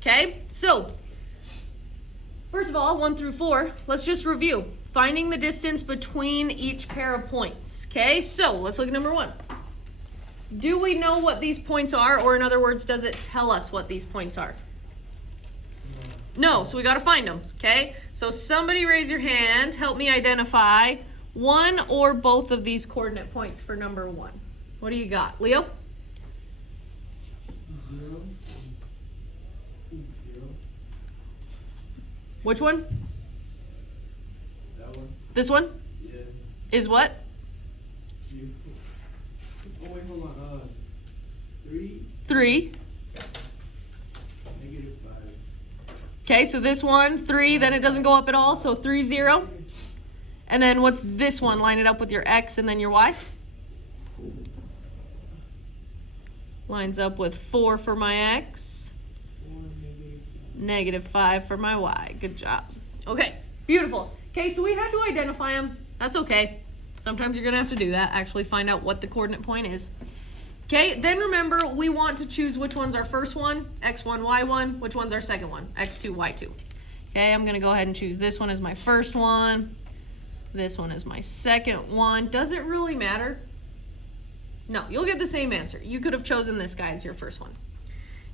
Okay, so first of all, 1 through 4, let's just review. Finding the distance between each pair of points. Okay, so let's look at number 1. Do we know what these points are, or in other words, does it tell us what these points are? No, so we got to find them. Okay, so somebody raise your hand, help me identify one or both of these coordinate points for number 1. What do you got, Leo? 0. 0. Which one? That one. This one? Yeah. Is what? 0. Oh wait, hold on. 3. 3. -5. Okay, so this one, 3, then it doesn't go up at all, so 3, 0. And then what's this one? Line it up with your X and then your Y. Lines up with 4 for my X, 4, -5 for my Y. Good job. Okay, beautiful. Okay, so we had to identify them. That's okay. Sometimes you're gonna have to do that, actually find out what the coordinate point is. Okay, then remember, we want to choose which one's our first one, X1, Y1, which one's our second one, X2, Y2. Okay, I'm gonna go ahead and choose this one as my first one. This one is my second one. Does it really matter? No, you'll get the same answer. You could have chosen this guy as your first one.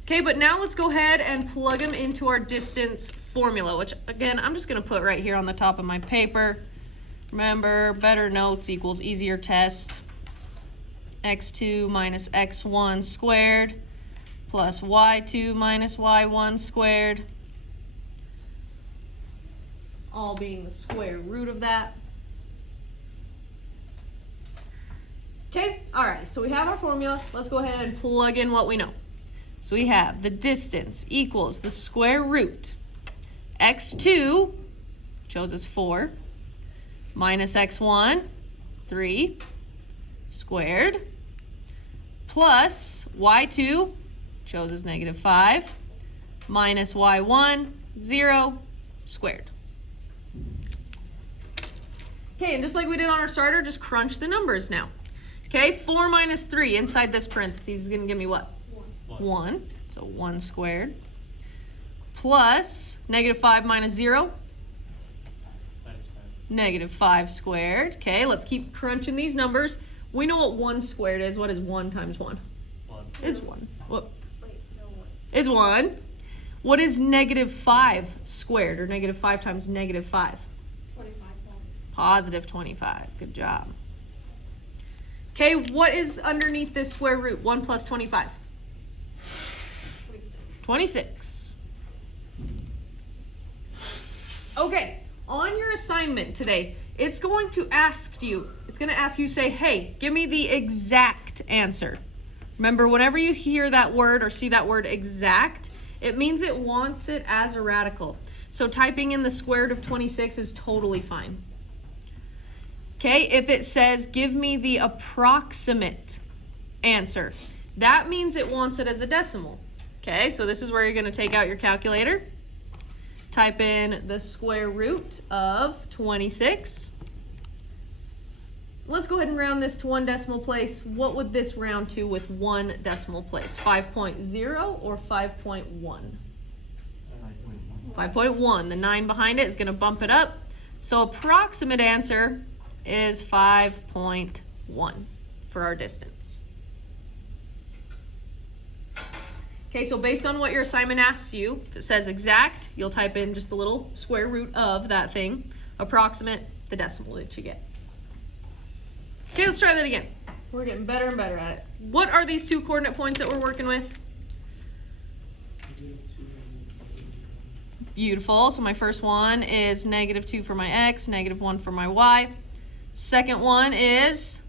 Okay, but now let's go ahead and plug them into our distance formula, which again, I'm just gonna put right here on the top of my paper. Remember, better notes equals easier test. X2 minus X1 squared plus Y2 minus Y1 squared. All being the square root of that. Okay, all right, so we have our formula. Let's go ahead and plug in what we know. So we have the distance equals the square root. X2, chose as 4, minus X1, 3, squared, plus Y2, chose as -5, minus Y1, 0, squared. Okay, and just like we did on our starter, just crunch the numbers now. Okay, 4 minus 3 inside this parentheses is going to give me what? 1. So 1 squared. Plus -5 minus 0. -5 squared. Okay, let's keep crunching these numbers. We know what 1 squared is. What is 1 times 1? 1. It's 1. What? Wait, no one. It's 1. What is -5 squared, or -5 times -5? 25 Positive 25. Good job. Okay, what is underneath this square root? 1 plus 25. 26. Okay, on your assignment today, it's going to ask you, say, hey, give me the exact answer. Remember, whenever you hear that word or see that word exact, it means it wants it as a radical. So typing in the square root of 26 is totally fine. Okay, if it says, give me the approximate answer, that means it wants it as a decimal. Okay, so this is where you're going to take out your calculator, type in the square root of 26. Let's go ahead and round this to 1 decimal place. What would this round to with 1 decimal place? 5.0 or 5.1? 5.1. The 9 behind it is going to bump it up. So approximate answer is 5.1 for our distance. Okay, so based on what your assignment asks you, if it says exact, you'll type in just the little square root of that thing. Approximate, the decimal that you get. Okay, let's try that again. We're getting better and better at it. What are these 2 coordinate points that we're working with? Beautiful. So my first one is -2 for my X, -1 for my Y. Second one is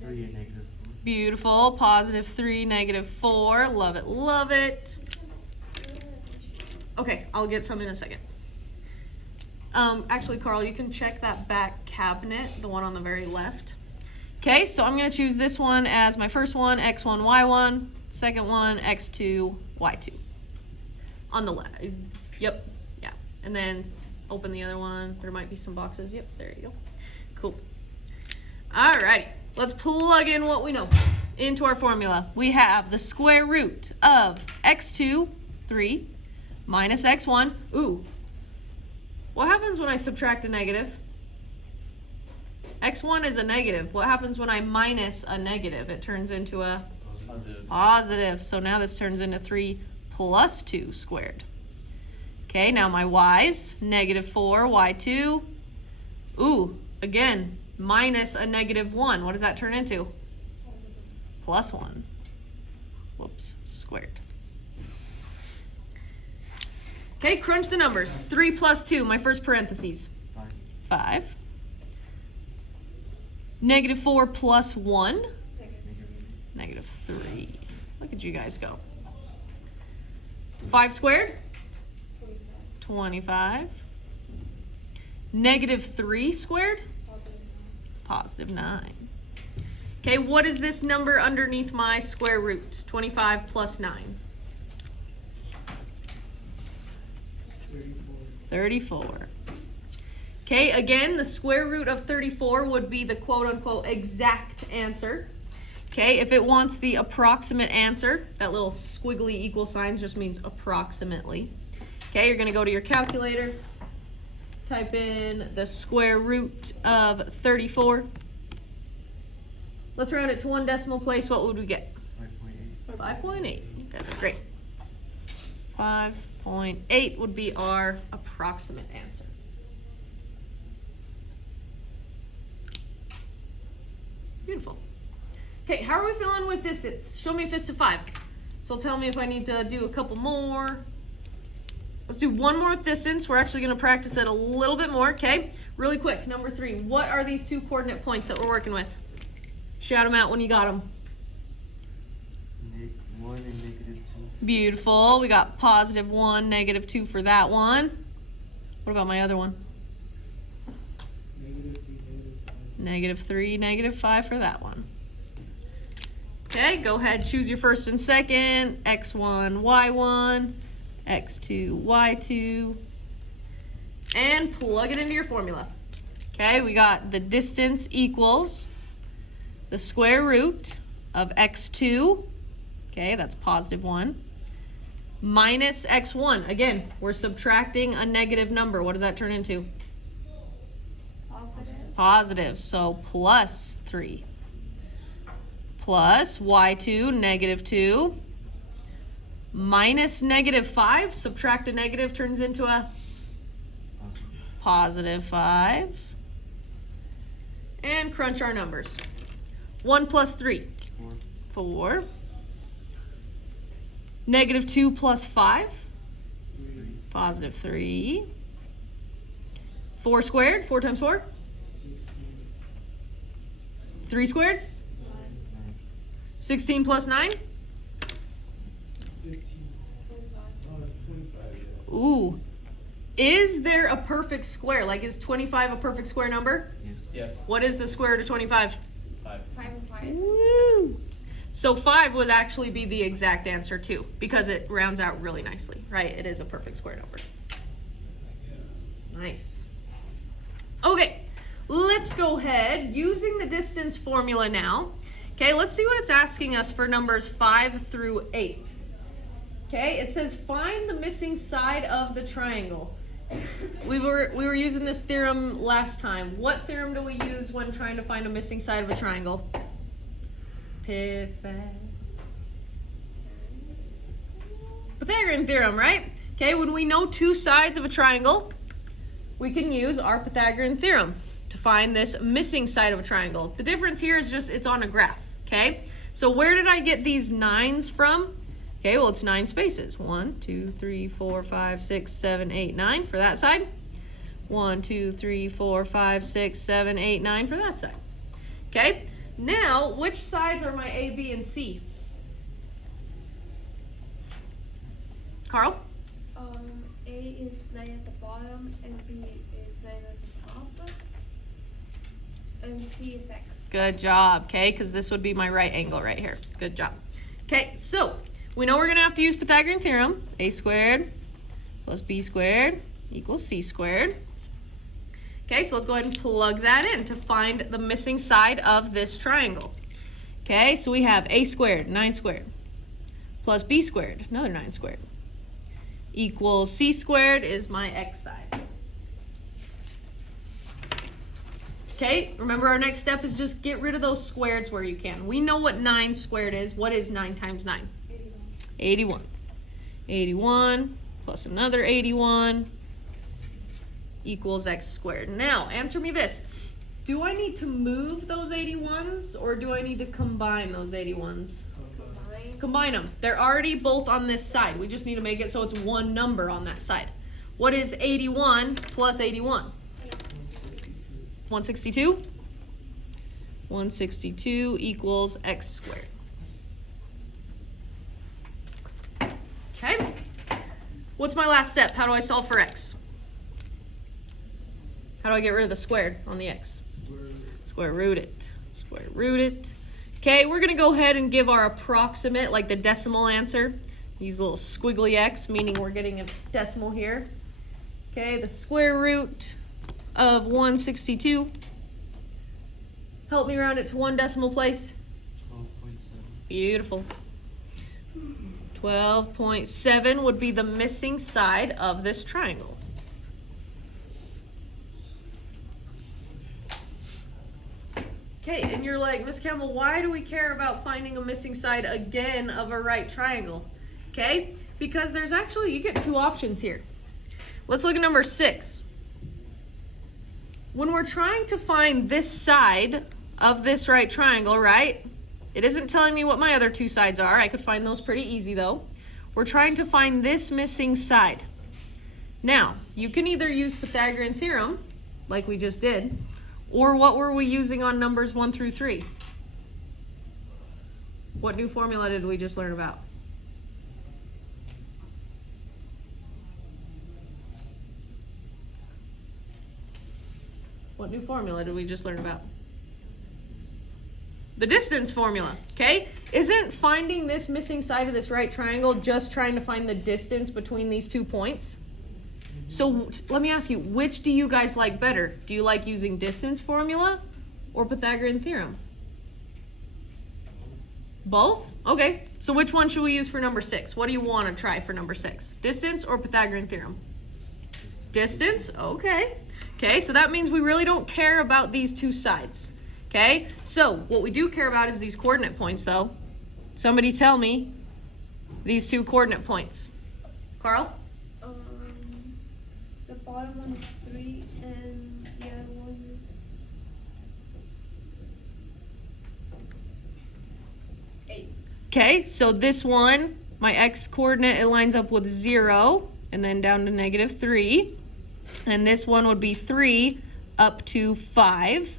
3 and -4. beautiful. +3, -4. Love it, love it. Okay, I'll get some in a second. Actually, Carl, you can check that back cabinet, the one on the very left. Okay, so I'm going to choose this one as my first one, X1, Y1. Second one, X2, Y2. On the left. Yep, yeah. And then open the other one. There might be some boxes. Yep, there you go. Cool. Alrighty, let's plug in what we know. into our formula. We have the square root of x2, 3, minus x1. Ooh, what happens when I subtract a negative? X1 is a negative. What happens when I minus a negative? It turns into a positive. So now this turns into 3 plus 2 squared. Okay, now my y's, negative 4, y2. Ooh, again, minus a negative 1. What does that turn into? Plus 1. Whoops, squared. Okay, crunch the numbers. 3 plus 2, my first parentheses. 5. Negative 4 plus 1. Negative 3. Look at you guys go. 5 squared? 25. Negative 3 squared? Positive 9. Okay, what is this number underneath my square root? 25 plus 9. 34. Okay, again, the square root of 34 would be the quote-unquote exact answer. Okay, if it wants the approximate answer, that little squiggly equal sign just means approximately. Okay, you're going to go to your calculator, type in the square root of 34. Let's round it to one decimal place. What would we get? 5.8. Okay, great. 5.8 would be our approximate answer. Beautiful. Okay, how are we feeling with distance? Show me a fist of 5. So tell me if I need to do a couple more. Let's do one more with distance. We're actually going to practice it a little bit more, okay? Really quick, number 3. What are these 2 coordinate points that we're working with? Shout them out when you got them. 1 and negative 2. Beautiful. We got positive 1, negative 2 for that one. What about my other one? Negative 3, negative 5. Negative 3, negative 5 for that one. Okay, go ahead, choose your first and second. X1, Y1, X2, Y2, and plug it into your formula. Okay, we got the distance equals the square root of X2, okay, that's positive 1, minus X1. Again, we're subtracting a negative number. What does that turn into? Positive, so plus 3. Plus y2, negative 2. Minus negative 5, subtract a negative, turns into a positive 5. And crunch our numbers. 1 plus 3. 4. Negative 2 plus 5. Positive 3. 4 squared, 4 times 4. 3 squared? 16 plus 9? 15. Oh, it's 25. Yeah. Ooh. Is there a perfect square? Like, is 25 a perfect square number? Yes. What is the square root of 25? 5. 5 and 5. Woo! So 5 would actually be the exact answer too, because it rounds out really nicely, right? It is a perfect square number. Nice. Okay, let's go ahead using the distance formula now. Okay, let's see what it's asking us for numbers 5 through 8. Okay, it says find the missing side of the triangle. We were using this theorem last time. What theorem do we use when trying to find a missing side of a triangle? Pythagorean theorem, right? Okay, when we know 2 sides of a triangle, we can use our Pythagorean theorem to find this missing side of a triangle. The difference here is just it's on a graph, okay? So where did I get these 9s from? Okay, well, it's 9 spaces. 1, 2, 3, 4, 5, 6, 7, 8, 9 for that side. 1, 2, 3, 4, 5, 6, 7, 8, 9 for that side. Okay, now which sides are my A, B, and C? Carl? A is 9 at the bottom, and B is 9 at the top, and C is X. Good job, okay, because this would be my right angle right here. Good job. Okay, so we know we're going to have to use Pythagorean theorem. A squared plus B squared equals C squared. Okay, so let's go ahead and plug that in to find the missing side of this triangle. Okay, so we have a squared, 9 squared, plus b squared, another 9 squared, equals c squared is my x side. Okay, remember our next step is just get rid of those squareds where you can. We know what 9 squared is. What is 9 times 9? 81. 81 plus another 81 equals x squared. Now, answer me this. Do I need to move those 81s or do I need to combine those 81s? Combine them. They're already both on this side. We just need to make it so it's one number on that side. What is 81 plus 81? 162? 162 equals x squared. Okay. What's my last step? How do I solve for x? How do I get rid of the squared on the x? Square root it. Square root it. Okay, we're gonna go ahead and give our approximate, like the decimal answer. Use a little squiggly x, meaning we're getting a decimal here. Okay, the square root of 162. Help me round it to one decimal place. 12.7. Beautiful. 12.7 would be the missing side of this triangle. Okay, and you're like, Miss Campbell, why do we care about finding a missing side again of a right triangle? Okay, because there's actually, you get two options here. Let's look at number 6. When we're trying to find this side of this right triangle, right? It isn't telling me what my other two sides are. I could find those pretty easy though. We're trying to find this missing side. Now, you can either use Pythagorean theorem, like we just did, or what were we using on numbers 1 through 3? What new formula did we just learn about? What new formula did we just learn about? The distance formula, okay? Isn't finding this missing side of this right triangle just trying to find the distance between these 2 points? So let me ask you, which do you guys like better? Do you like using distance formula or Pythagorean theorem? Both? Okay, so which one should we use for number 6? What do you want to try for number 6? Distance or Pythagorean theorem? Distance, okay. Okay, so that means we really don't care about these two sides. Okay, so what we do care about is these coordinate points though. Somebody tell me these two coordinate points. Carl? The bottom one is 3 and the other one is 8. Okay, so this one, my x coordinate, it lines up with 0 and then down to -3. And this one would be 3 up to 5.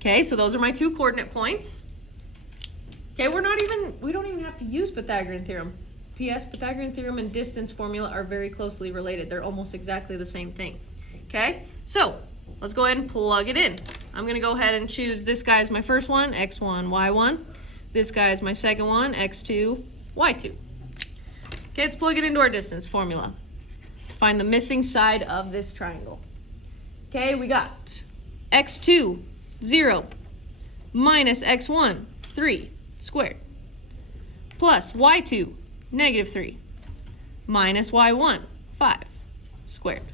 Okay, so those are my two coordinate points. Okay, we don't even have to use Pythagorean theorem. P.S. Pythagorean theorem and distance formula are very closely related. They're almost exactly the same thing. Okay, so let's go ahead and plug it in. I'm gonna go ahead and choose this guy as my first one, x1, y1. This guy is my second one, x2, y2. Okay, let's plug it into our distance formula. Find the missing side of this triangle. Okay, we got x2, 0, minus x1, 3, squared, plus y2, -3, minus y1, 5, squared.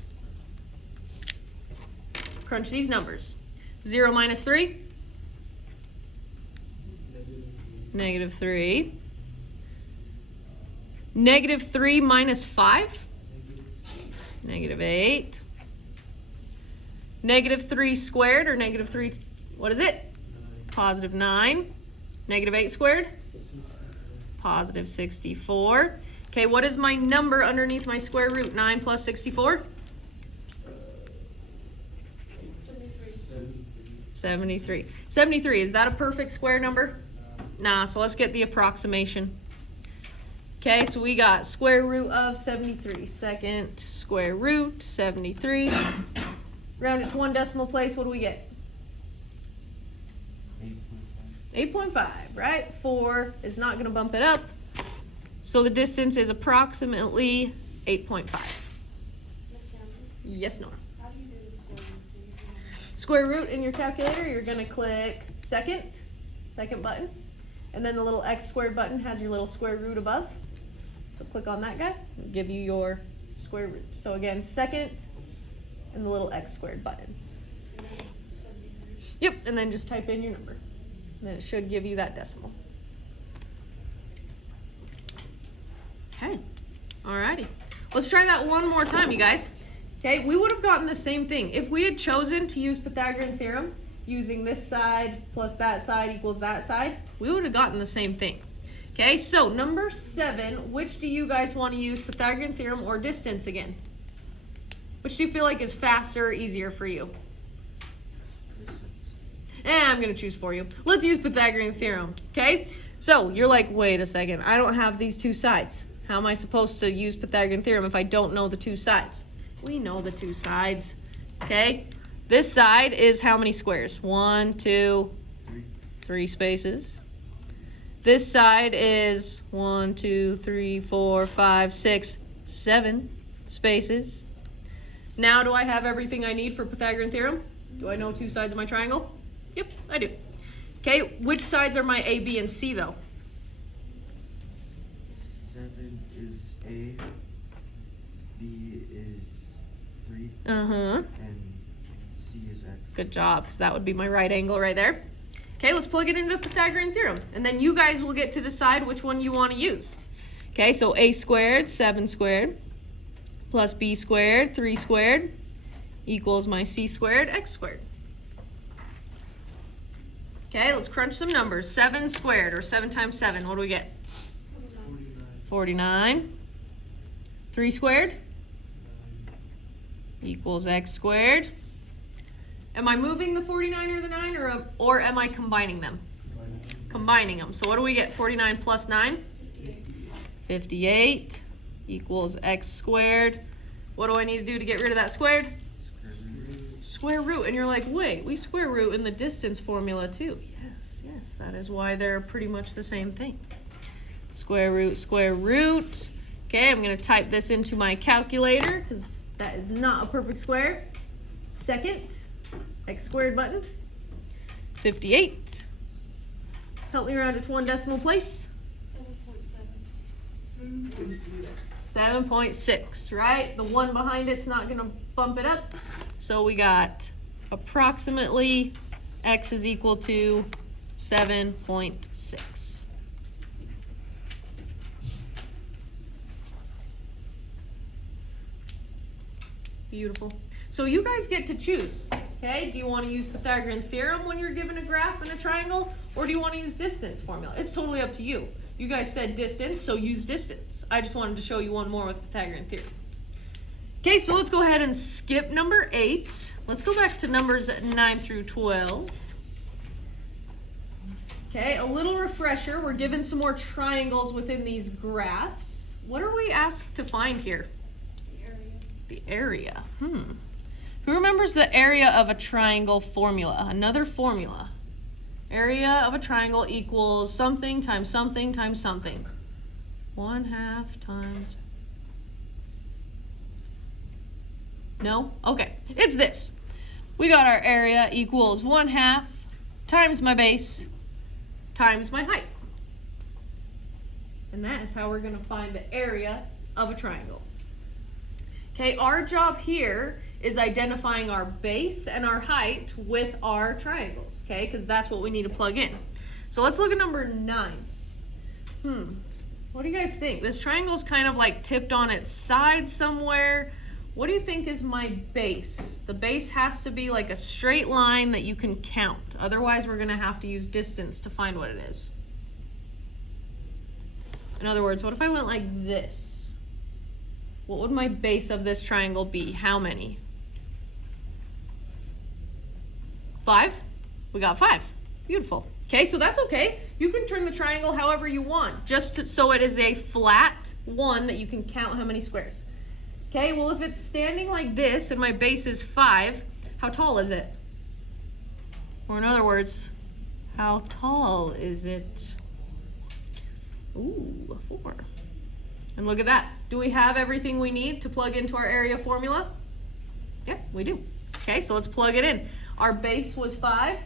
Crunch these numbers. 0 minus 3, -3. -3 minus 5, -8. -3 squared, or -3, what is it? +9. -8 squared? +64. Okay, what is my number underneath my square root? 9 plus 64? 73. 73, is that a perfect square number? Nah, so let's get the approximation. Okay, so we got square root of 73. Second square root, 73. Round it to one decimal place, what do we get? 8.5, right? 4 is not going to bump it up. So the distance is approximately 8.5. Yes, Nora. How do you do the square root? Square root in your calculator, you're going to click second, second button. And then the little x squared button has your little square root above. So click on that guy, it'll give you your square root. So again, second and the little x squared button. Yep, and then just type in your number. And then it should give you that decimal. Okay, alrighty. Let's try that one more time, you guys. Okay, we would have gotten the same thing. If we had chosen to use Pythagorean theorem, using this side plus that side equals that side, we would have gotten the same thing. Okay, so number 7, which do you guys want to use, Pythagorean theorem or distance again? Which do you feel like is faster or easier for you? I'm going to choose for you. Let's use Pythagorean theorem, okay? So you're like, wait a second, I don't have these two sides. How am I supposed to use Pythagorean theorem if I don't know the two sides? We know the two sides, okay? This side is how many squares? 1, 2, 3 spaces. This side is 1, 2, 3, 4, 5, 6, 7 spaces. Now do I have everything I need for Pythagorean theorem? Do I know two sides of my triangle? Yep, I do. Okay, which sides are my A, B, and C though? 7 is A, B is 3, Uh-huh. and C is X. Good job, because that would be my right angle right there. Okay, let's plug it into Pythagorean theorem. And then you guys will get to decide which one you want to use. Okay, so A squared, 7 squared, plus B squared, 3 squared, equals my C squared, X squared. Okay, let's crunch some numbers. 7 squared, or 7 times 7, what do we get? 49. 3 squared equals X squared. Am I moving the 49 or the 9, or am I combining them? Combining them. So what do we get? 49 plus 9? 58 equals X squared. What do I need to do to get rid of that squared? Square root. And you're like, wait, we square root in the distance formula too. Yes, that is why they're pretty much the same thing. Square root, square root. Okay, I'm going to type this into my calculator because that is not a perfect square. Second, X squared button, 58. Help me round it to one decimal place. 7.6, right? The one behind it's not going to bump it up. So we got approximately X is equal to 7.6. Beautiful. So you guys get to choose, okay? Do you want to use Pythagorean theorem when you're given a graph and a triangle, or do you want to use distance formula? It's totally up to you. You guys said distance, so use distance. I just wanted to show you one more with Pythagorean theorem. Okay, so let's go ahead and skip number 8. Let's go back to numbers 9 through 12. Okay, a little refresher. We're given some more triangles within these graphs. What are we asked to find here? The area. Who remembers the area of a triangle formula? Another formula. Area of a triangle equals something times something times something. 1/2 times. No? Okay. It's this. We got our area equals 1/2 times my base times my height. And that is how we're going to find the area of a triangle. Okay, our job here is identifying our base and our height with our triangles, okay? Because that's what we need to plug in. So let's look at number 9. What do you guys think? This triangle's kind of like tipped on its side somewhere. What do you think is my base? The base has to be like a straight line that you can count. Otherwise, we're gonna have to use distance to find what it is. In other words, what if I went like this? What would my base of this triangle be? How many? 5? We got 5. Beautiful. Okay, so that's okay. You can turn the triangle however you want, just so it is a flat one that you can count how many squares. Okay, well if it's standing like this and my base is 5, how tall is it? Or in other words, how tall is it? Ooh, a 4. And look at that. Do we have everything we need to plug into our area formula? Yeah, we do. Okay, so let's plug it in. Our base was 5,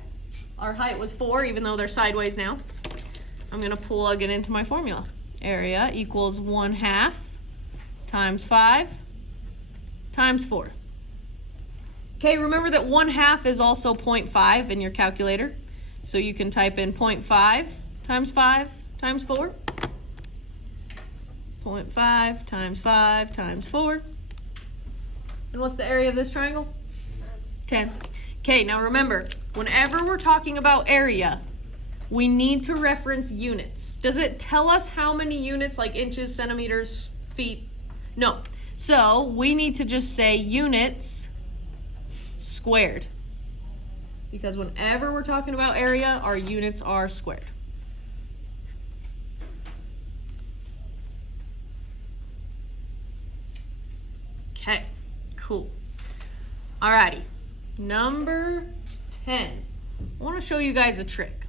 Our height was 4, even though they're sideways now. I'm going to plug it into my formula. Area equals 1/2 times 5 times 4. Okay, remember that 1/2 is also 0.5 in your calculator. So you can type in 0.5 times 5 times 4. 0.5 times 5 times 4. And what's the area of this triangle? 10. Okay, now remember, whenever we're talking about area, we need to reference units. Does it tell us how many units, like inches, centimeters, feet? No. So we need to just say units squared. Because whenever we're talking about area, our units are squared. Okay, cool. Alrighty, number 10. I want to show you guys a trick.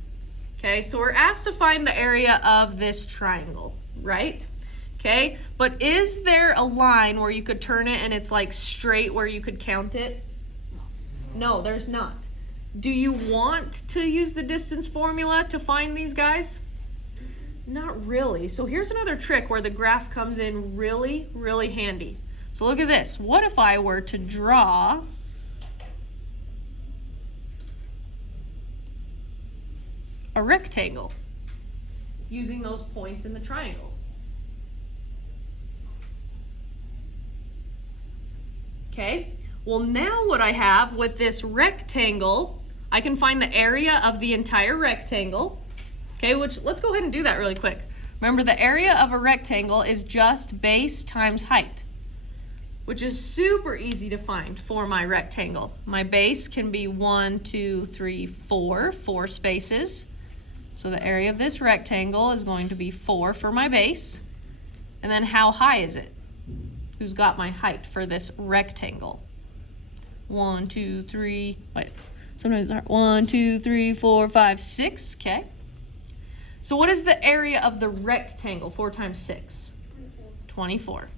Okay, so we're asked to find the area of this triangle, right? Okay, but is there a line where you could turn it and it's like straight where you could count it? No, there's not. Do you want to use the distance formula to find these guys? Not really. So here's another trick where the graph comes in really, really handy. So look at this. What if I were to draw a rectangle using those points in the triangle? Okay, well now what I have with this rectangle, I can find the area of the entire rectangle. Okay, which let's go ahead and do that really quick. Remember, the area of a rectangle is just base times height, which is super easy to find for my rectangle. My base can be 1, 2, 3, 4 spaces. So the area of this rectangle is going to be 4 for my base. And then how high is it? Who's got my height for this rectangle? 1, 2, 3, wait. Sometimes it's hard. 1, 2, 3, 4, 5, 6, okay. So what is the area of the rectangle? 4 times 6? 24.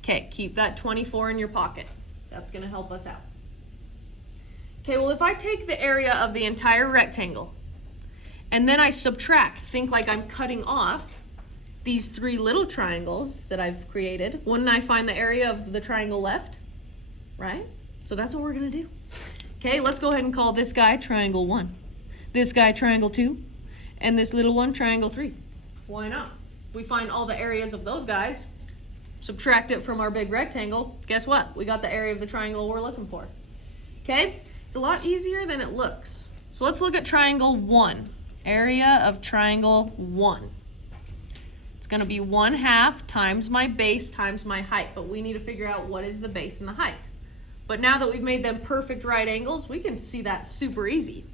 Okay, keep that 24 in your pocket. That's gonna help us out. Okay, well if I take the area of the entire rectangle and then I subtract, think like I'm cutting off these 3 little triangles that I've created, wouldn't I find the area of the triangle left? Right? So that's what we're gonna do. Okay, let's go ahead and call this guy triangle 1. This guy triangle 2. And this little one triangle 3. Why not? We find all the areas of those guys, subtract it from our big rectangle, guess what? We got the area of the triangle we're looking for. Okay? It's a lot easier than it looks. So let's look at triangle 1. Area of triangle 1. It's gonna be 1/2 times my base times my height, but we need to figure out what is the base and the height. But now that we've made them perfect right angles, we can see that super easy.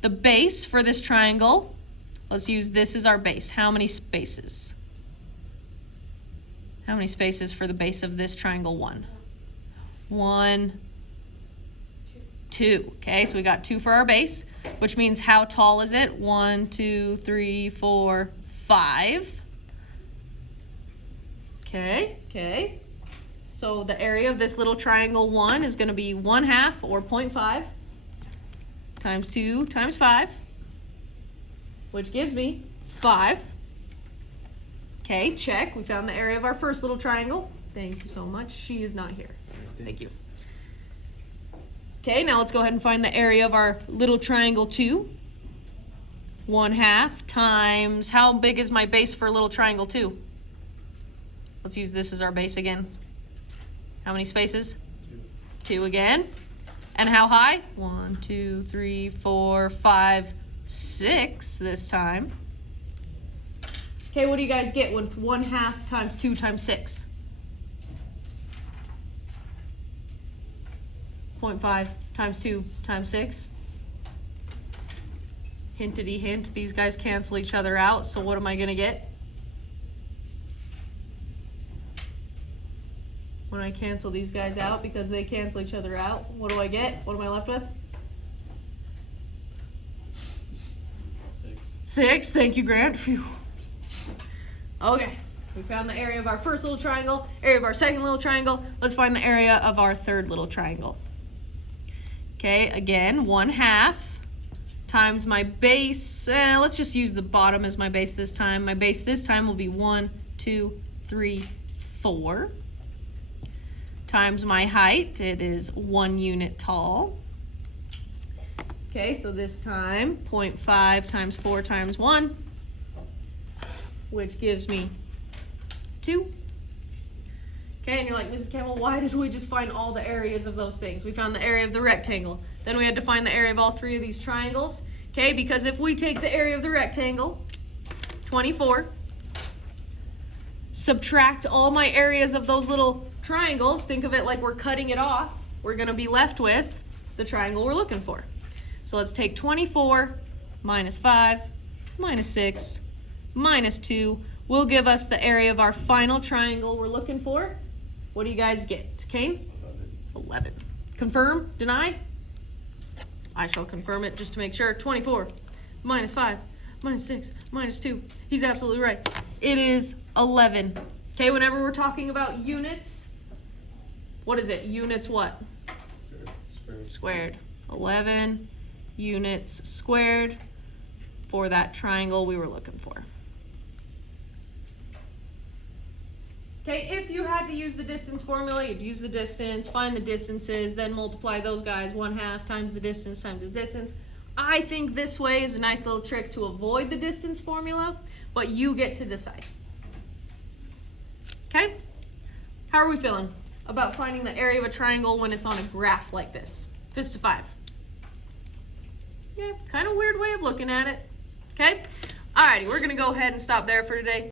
The base for this triangle, let's use this as our base. How many spaces? How many spaces for the base of this triangle 1? 1, 2. Okay, so we got 2 for our base, which means how tall is it? 1, 2, 3, 4, 5. Okay. So the area of this little triangle 1 is going to be 1/2 or 0.5 times 2 times 5, which gives me 5. Okay, check. We found the area of our first little triangle. Thank you so much. She is not here. Thank you. Okay, now let's go ahead and find the area of our little triangle 2. 1/2 times, how big is my base for little triangle 2? Let's use this as our base again. How many spaces? 2 again. And how high? 1, 2, 3, 4, 5, 6 this time. Okay, what do you guys get when 1/2 times 2 times 6? 0.5 times 2 times 6. Hintity hint, these guys cancel each other out, so what am I gonna get? When I cancel these guys out, because they cancel each other out, what do I get? What am I left with? 6. 6, thank you, Grant. Phew. Okay, we found the area of our first little triangle, area of our second little triangle. Let's find the area of our third little triangle. Okay, again, 1/2 times my base. Let's just use the bottom as my base this time. My base this time will be 1, 2, 3, 4. Times my height, it is 1 unit tall. Okay, so this time 0.5 times 4 times 1, which gives me 2. Okay, and you're like, Mrs. Campbell, why did we just find all the areas of those things? We found the area of the rectangle. Then we had to find the area of all 3 of these triangles. Okay, because if we take the area of the rectangle, 24, subtract all my areas of those little triangles, think of it like we're cutting it off, we're gonna be left with the triangle we're looking for. So let's take 24 minus 5 minus 6 minus 2 will give us the area of our final triangle we're looking for. What do you guys get? Kane? 11. Confirm? Deny? I shall confirm it just to make sure. 24 minus 5 minus 6 minus 2. He's absolutely right. It is 11. Okay, whenever we're talking about units, what is it? Units what? Squared. 11 units squared for that triangle we were looking for. Okay, if you had to use the distance formula, you'd use the distance, find the distances, then multiply those guys 1/2 times the distance times the distance. I think this way is a nice little trick to avoid the distance formula, but you get to decide. Okay? How are we feeling about finding the area of a triangle when it's on a graph like this? Fist to 5. Yeah, kind of weird way of looking at it. Okay? Alrighty, we're gonna go ahead and stop there for today.